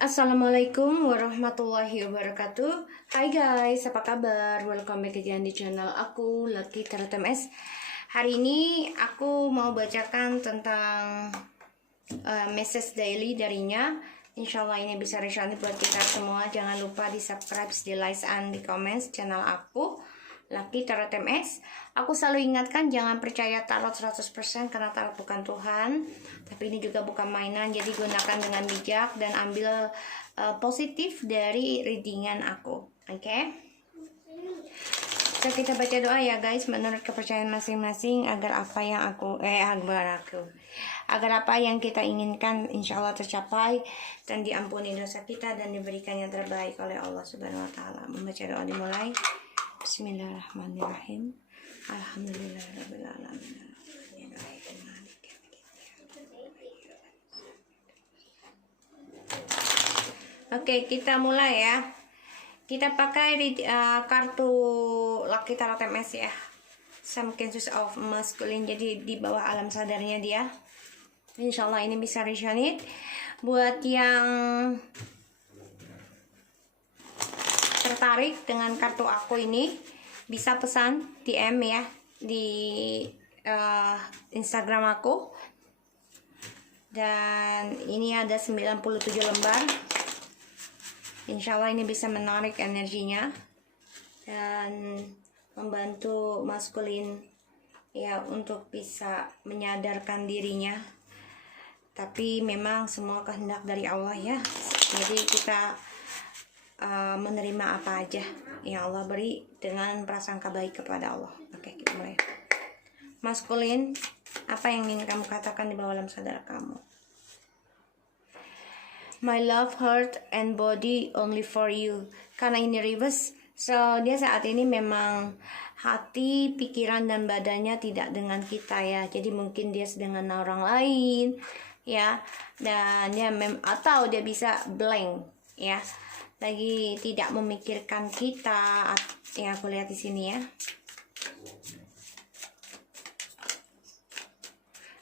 Assalamualaikum warahmatullahi wabarakatuh. Hai guys, apa kabar? Welcome back again di channel aku, Lucky Tarot MS. Hari ini aku mau bacakan tentang message daily darinya. Insya Allah ini bisa resonate buat kita semua. Jangan lupa di subscribe, di like, and di comments channel aku, Lucky Tarot MS. Aku selalu ingatkan jangan percaya tarot 100% karena tarot bukan Tuhan. Tapi ini juga bukan mainan, jadi gunakan dengan bijak dan ambil positif dari readingan aku. Oke? So, kita baca doa ya guys, menurut kepercayaan masing-masing agar apa yang agar apa yang kita inginkan insya Allah tercapai dan diampuni dosa kita dan diberikan yang terbaik oleh Allah Subhanahu wa taala. Membaca doa dimulai. Bismillahirrahmanirrahim. Alhamdulillahirabbil alamin. Oke, kita mulai ya. Kita pakai kartu Lucky Tarot MS ya. Some cases of masculine, jadi di bawah alam sadarnya dia. Insya Allah ini bisa resonate. Buat yang tertarik dengan kartu aku ini, bisa pesan DM ya di Instagram aku. Dan ini ada 97 lembar. Insya Allah ini bisa menarik energinya dan membantu maskulin ya untuk bisa menyadarkan dirinya. Tapi memang semua kehendak dari Allah ya. Jadi kita menerima apa aja yang Allah beri dengan prasangka baik kepada Allah. Oke, kita mulai. Maskulin, apa yang ingin kamu katakan di bawah alam sadar kamu? My love, heart, and body only for you. Karena ini reverse, so dia saat ini memang hati, pikiran, dan badannya tidak dengan kita ya. Jadi mungkin dia dengan orang lain ya, dan dia atau dia bisa blank ya, lagi tidak memikirkan kita ya. Aku lihat di sini ya.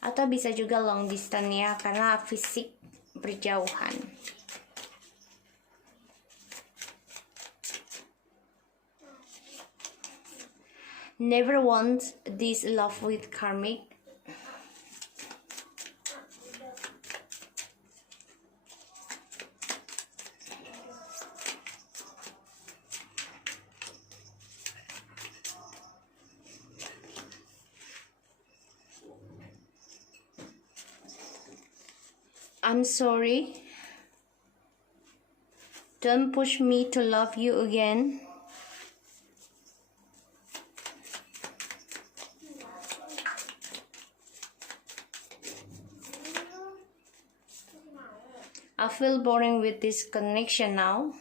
Atau bisa juga long distance ya, karena fisik berjauhan. Never want this love with karmic. I'm sorry. Don't push me to love you again. I feel boring with this connection now.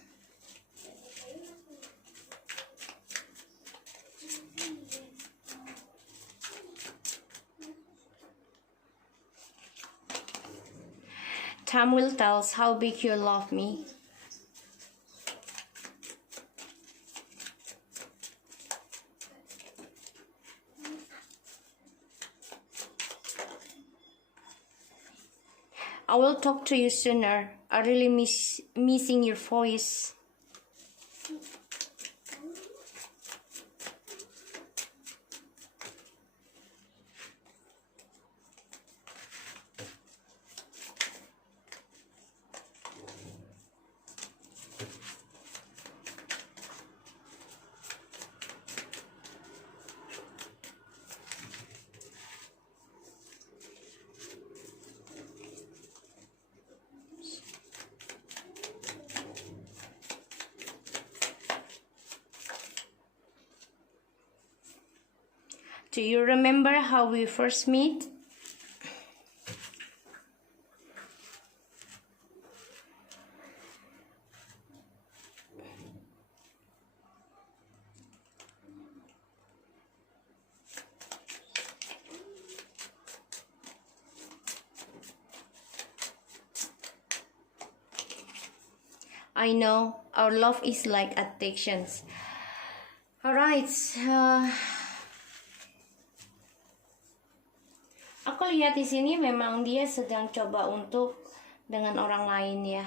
Time will tell us how big you love me. I will talk to you sooner. I really missing your voice. Do you remember how we first met? I know our love is like addictions. Alright, aku lihat di sini memang dia sedang coba untuk dengan orang lain ya.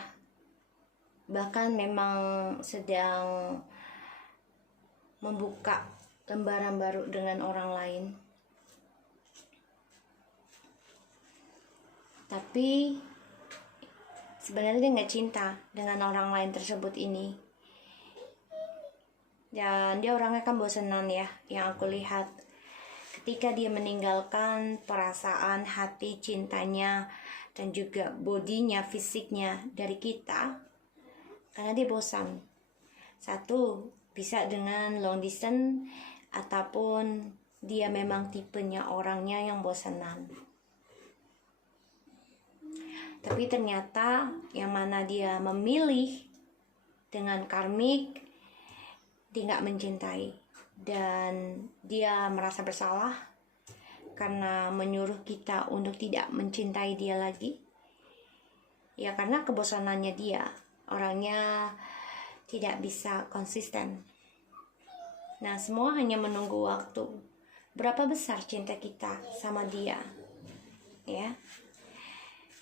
bahkan memang sedang membuka lembaran baru dengan orang lain. Tapi sebenarnya dia nggak cinta dengan orang lain tersebut ini. Dan dia orangnya kan bosenan ya, yang aku lihat. Ketika dia meninggalkan perasaan, hati, cintanya, dan juga bodinya, fisiknya dari kita, karena dia bosan. Satu, bisa dengan long distance, ataupun dia memang tipenya orangnya yang bosanan. Tapi ternyata yang mana dia memilih dengan karmik, dia nggak mencintai. Dan dia merasa bersalah karena menyuruh kita untuk tidak mencintai dia lagi. Ya karena kebosanannya dia, orangnya tidak bisa konsisten. Nah, semua hanya menunggu waktu. Berapa besar cinta kita sama dia? Ya.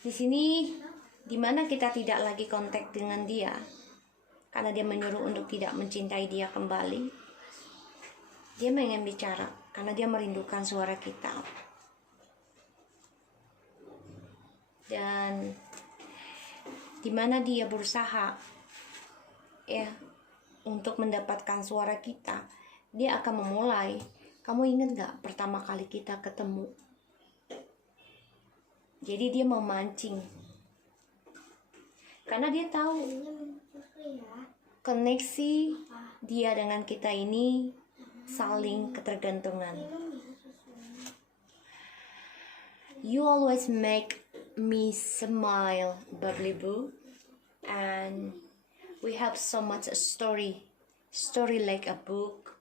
Di sini dimana kita tidak lagi kontak dengan dia karena dia menyuruh untuk tidak mencintai dia kembali. Dia ingin bicara karena dia merindukan suara kita. Dan dimana dia berusaha ya untuk mendapatkan suara kita, dia akan memulai. Kamu ingat gak pertama kali kita ketemu? Jadi dia memancing karena dia tahu koneksi dia dengan kita ini saling ketergantungan. You always make me smile, bubbly boo, and we have so much story like a book.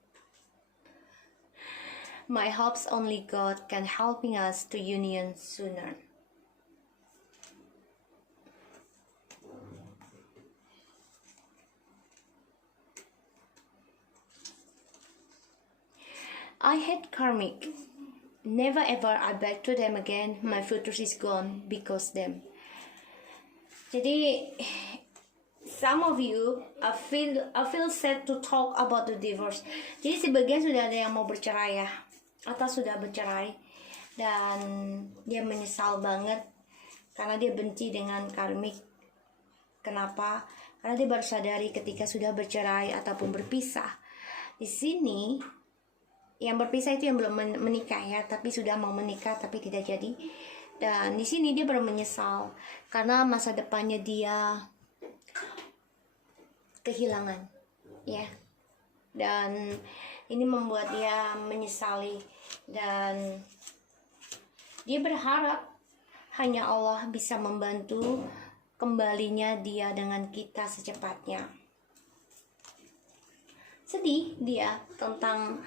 My hopes only God can helping us to union sooner. I hate karmic. Never ever I back to them again. My future is gone because them. Jadi, some of you I feel sad to talk about the divorce. Jadi sebagian sudah ada yang mau bercerai ya, atau sudah bercerai, dan dia menyesal banget karena dia benci dengan karmik. Kenapa? Karena dia baru sadari ketika sudah bercerai ataupun berpisah. Di sini yang berpisah itu yang belum menikah ya, tapi sudah mau menikah tapi tidak jadi. Dan di sini dia baru menyesal karena masa depannya dia kehilangan ya. Dan ini membuat dia menyesali dan dia berharap hanya Allah bisa membantu kembalinya dia dengan kita secepatnya. Sedih dia tentang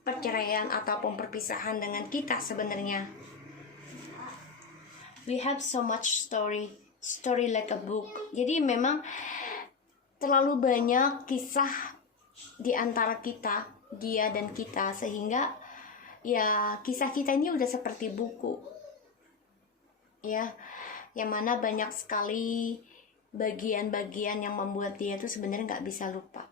perceraian ataupun perpisahan dengan kita sebenarnya. We have so much story like a book. Jadi memang terlalu banyak kisah di antara kita, dia dan kita, sehingga ya kisah kita ini udah seperti buku. Ya, yang mana banyak sekali bagian-bagian yang membuat dia tuh sebenarnya nggak bisa lupa.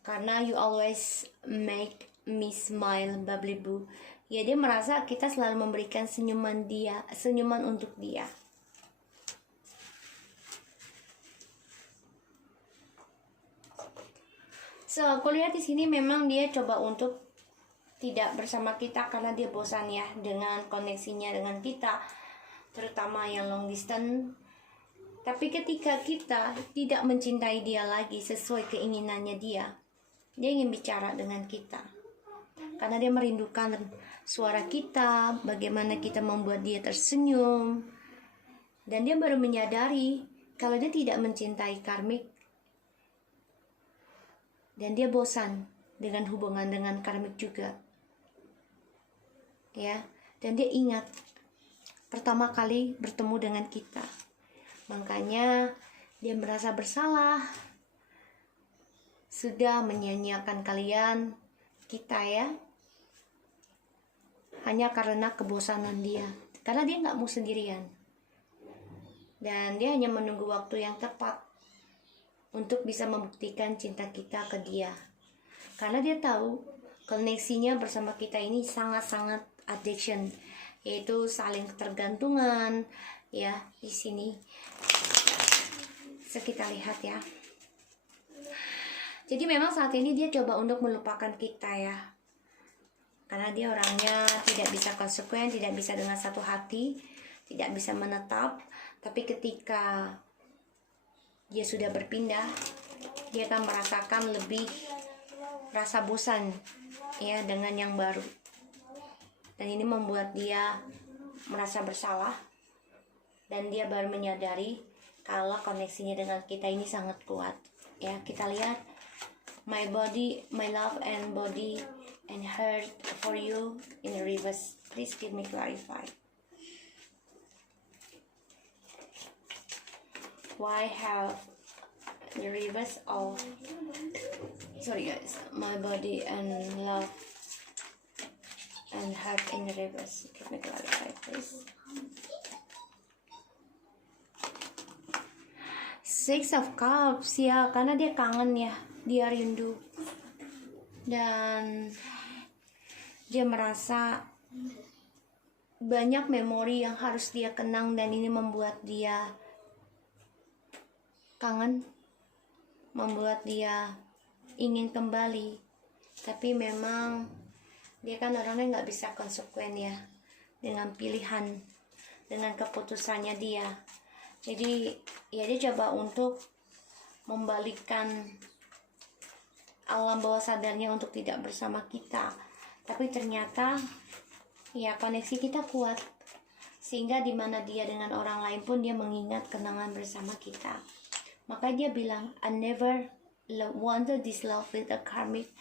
Karena you always make me smile, bubbly boo. Ya dia merasa kita selalu memberikan senyuman untuk dia. So aku lihat di sini memang dia coba untuk tidak bersama kita karena dia bosan ya dengan koneksinya dengan kita, terutama yang long distance. Tapi ketika kita tidak mencintai dia lagi sesuai keinginannya dia ingin bicara dengan kita karena dia merindukan suara kita, bagaimana kita membuat dia tersenyum. Dan dia baru menyadari kalau dia tidak mencintai karmik dan dia bosan dengan hubungan dengan karmik juga ya. Dan dia ingat pertama kali bertemu dengan kita, makanya dia merasa bersalah sudah menyia-nyiakan kalian kita ya, hanya karena kebosanan dia, karena dia nggak mau sendirian dan dia hanya menunggu waktu yang tepat untuk bisa membuktikan cinta kita ke dia. Karena dia tahu koneksinya bersama kita ini sangat-sangat addiction, yaitu saling ketergantungan. Ya, di sini kita lihat ya. Jadi memang saat ini dia coba untuk melupakan kita ya. Karena dia orangnya tidak bisa konsekuen, tidak bisa dengan satu hati, tidak bisa menetap. Tapi ketika dia sudah berpindah, dia akan merasakan lebih rasa bosan ya dengan yang baru. Dan ini membuat dia merasa bersalah. Dan dia baru menyadari kalau koneksinya dengan kita ini sangat kuat. Ya, kita lihat. My body, my love and body and heart for you in reverse. Please give me clarify. Why have the reverse of, sorry guys, my body and love and heart in reverse? Give me clarify please. Six of Cups ya, karena dia kangen ya, dia rindu dan dia merasa banyak memori yang harus dia kenang dan ini membuat dia kangen, membuat dia ingin kembali. Tapi memang dia kan orangnya nggak bisa konsekuen ya dengan pilihan, dengan keputusannya dia. Jadi ya dia coba untuk membalikkan alam bawah sadarnya untuk tidak bersama kita. Tapi ternyata ya koneksi kita kuat, sehingga dimana dia dengan orang lain pun dia mengingat kenangan bersama kita. Maka dia bilang, I never wanted this love with a karmic.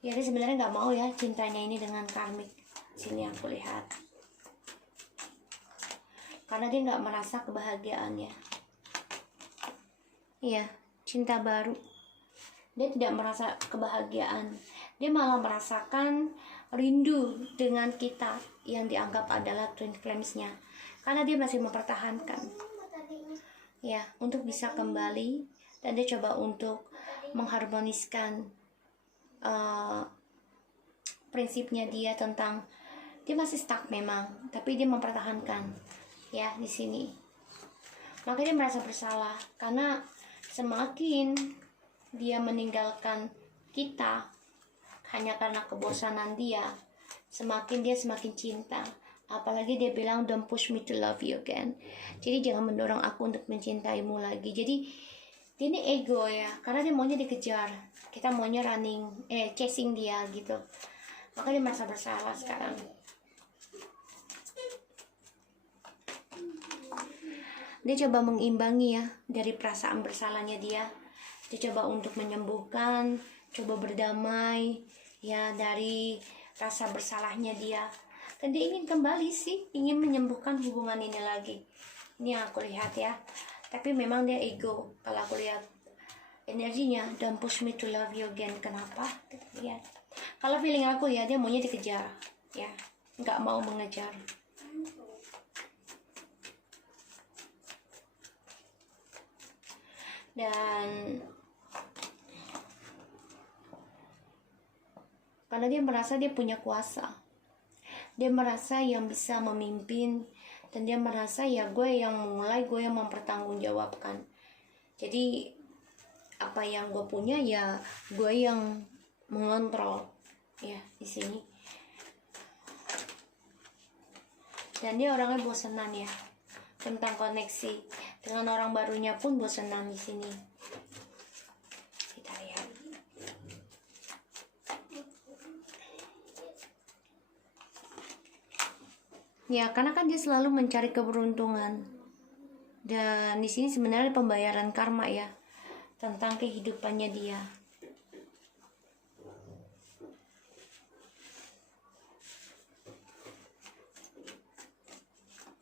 Ya dia sebenarnya nggak mau ya cintanya ini dengan karmic. Sini aku lihat. Karena dia nggak merasa kebahagiaannya. Iya, cinta baru. Dia tidak merasa kebahagiaan. Dia malah merasakan rindu dengan kita yang dianggap adalah twin flames-nya. Karena dia masih mempertahankan. Ya, untuk bisa kembali. Dan dia coba untuk mengharmoniskan prinsipnya dia tentang dia masih stuck memang, tapi dia mempertahankan. Ya, di sini. Maka dia merasa bersalah karena semakin dia meninggalkan kita hanya karena kebosanan dia, semakin dia semakin cinta. Apalagi dia bilang don't push me to love you again. Jadi jangan mendorong aku untuk mencintaimu lagi. Jadi dia ini ego ya, karena dia maunya dikejar, kita maunya chasing dia gitu. Maka dia merasa bersalah sekarang. Dia coba mengimbangi ya dari perasaan bersalahnya dia. Dia coba untuk menyembuhkan, coba berdamai ya dari rasa bersalahnya dia. Dan dia ingin kembali sih, ingin menyembuhkan hubungan ini lagi. Ini yang aku lihat ya. Tapi memang dia ego. Kalau aku lihat energinya, don't push me to love you again. Kenapa? Lihat. Kalau feeling aku ya, dia maunya dikejar ya, nggak mau mengejar. Dan karena dia merasa dia punya kuasa, dia merasa yang bisa memimpin, dan dia merasa ya gue yang mulai, gue yang mempertanggungjawabkan. Jadi apa yang gue punya ya gue yang mengontrol ya di sini. Dan dia orangnya bosenan ya tentang koneksi dengan orang barunya pun bosenan di sini. Kita lihat. Ya, karena kan dia selalu mencari keberuntungan. Dan di sini sebenarnya pembayaran karma ya tentang kehidupannya dia.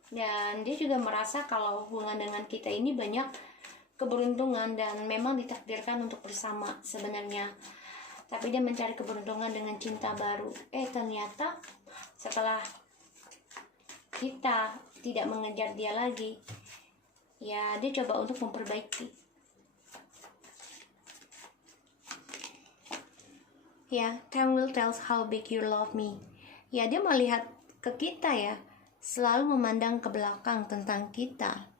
Dan dia juga merasa kalau hubungan dengan kita ini banyak keberuntungan dan memang ditakdirkan untuk bersama sebenarnya. Tapi dia mencari keberuntungan dengan cinta baru. Ternyata setelah kita tidak mengejar dia lagi, ya dia coba untuk memperbaiki. Ya, time will tell how big you love me. Ya, dia melihat ke kita ya, selalu memandang ke belakang tentang kita.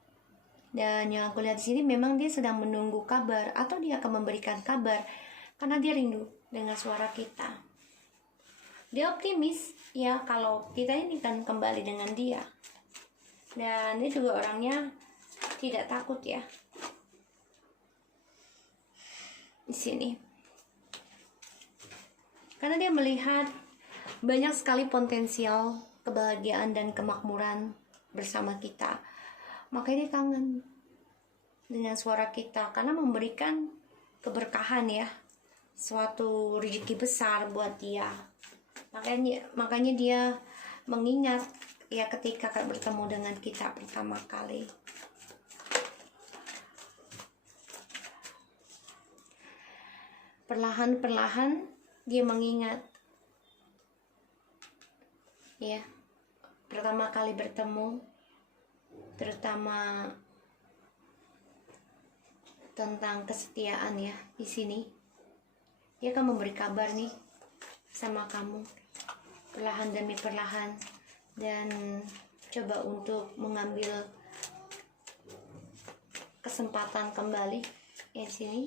Dan yang aku lihat di sini memang dia sedang menunggu kabar atau dia akan memberikan kabar karena dia rindu dengan suara kita. Dia optimis ya kalau kita ini kan kembali dengan dia. Dan dia juga orangnya tidak takut ya. Di sini. Karena dia melihat banyak sekali potensial kebahagiaan dan kemakmuran bersama kita. Makanya dia kangen dengan suara kita karena memberikan keberkahan ya, suatu rezeki besar buat dia. Makanya dia mengingat ya ketika bertemu dengan kita pertama kali. Perlahan-perlahan dia mengingat ya, pertama kali bertemu, terutama tentang kesetiaan ya. Di sini dia akan memberi kabar nih sama kamu perlahan demi perlahan, dan coba untuk mengambil kesempatan kembali ya di sini.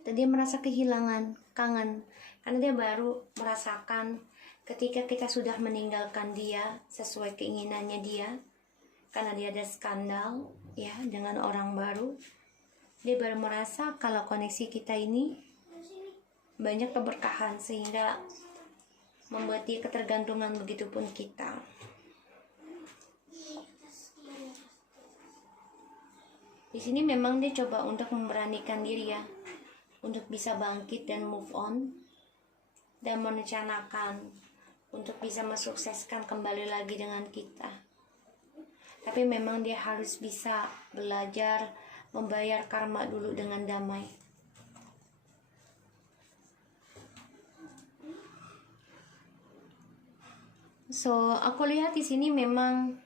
Dan dia merasa kehilangan, kangen, karena dia baru merasakan ketika kita sudah meninggalkan dia sesuai keinginannya dia, karena dia ada skandal ya dengan orang baru. Dia baru merasa kalau koneksi kita ini banyak keberkahan sehingga membuat dia ketergantungan, begitupun kita. Di sini memang dia coba untuk memberanikan diri ya, untuk bisa bangkit dan move on, dan merencanakan untuk bisa mensukseskan kembali lagi dengan kita. Tapi memang dia harus bisa belajar membayar karma dulu dengan damai. So, aku lihat di sini memang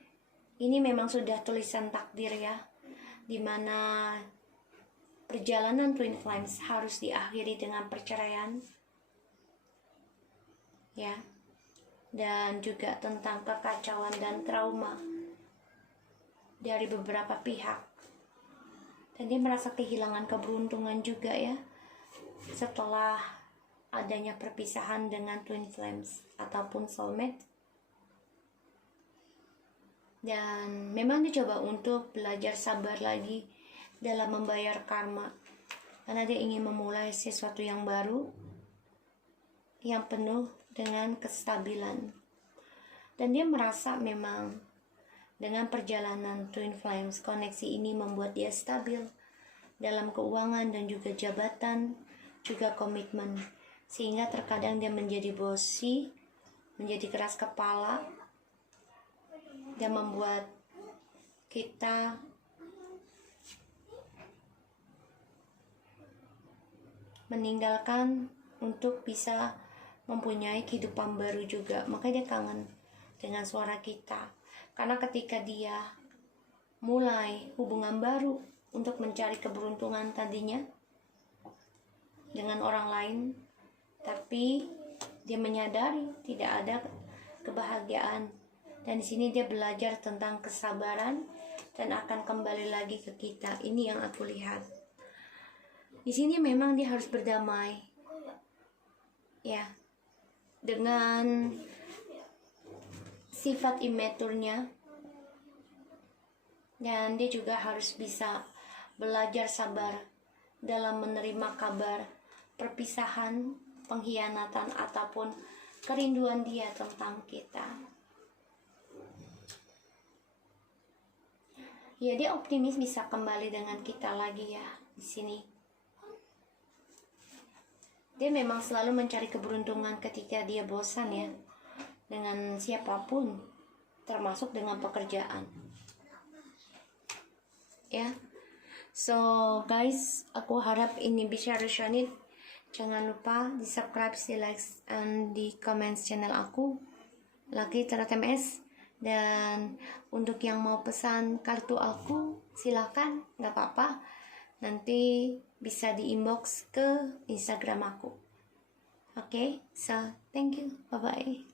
ini memang sudah tulisan takdir ya, dimana perjalanan Twin Flames harus diakhiri dengan perceraian ya, dan juga tentang kekacauan dan trauma dari beberapa pihak. Dan dia merasa kehilangan keberuntungan juga ya setelah adanya perpisahan dengan Twin Flames ataupun soulmate. Dan memang dia coba untuk belajar sabar lagi dalam membayar karma, karena dia ingin memulai sesuatu yang baru yang penuh dengan kestabilan. Dan dia merasa memang dengan perjalanan Twin Flames, koneksi ini membuat dia stabil dalam keuangan dan juga jabatan, juga komitmen, sehingga terkadang dia menjadi bosi, menjadi keras kepala, dan membuat kita meninggalkan untuk bisa mempunyai kehidupan baru juga. Makanya dia kangen dengan suara kita, karena ketika dia mulai hubungan baru untuk mencari keberuntungan tadinya dengan orang lain, tapi dia menyadari tidak ada kebahagiaan. Dan di sini dia belajar tentang kesabaran dan akan kembali lagi ke kita. Ini yang aku lihat. Di sini memang dia harus berdamai ya dengan sifat imaturnya, dan dia juga harus bisa belajar sabar dalam menerima kabar perpisahan, pengkhianatan ataupun kerinduan dia tentang kita. Ya, dia optimis bisa kembali dengan kita lagi ya di sini. Dia memang selalu mencari keberuntungan ketika dia bosan ya dengan siapapun, termasuk dengan pekerjaan. Ya. So guys, aku harap ini bisa resonate. Jangan lupa di subscribe, di like, and di comment channel aku, Lucky Tarot MS. Dan untuk yang mau pesan kartu aku, silakan, nggak apa-apa. nanti bisa di inbox ke Instagram aku. Oke, so thank you, bye bye.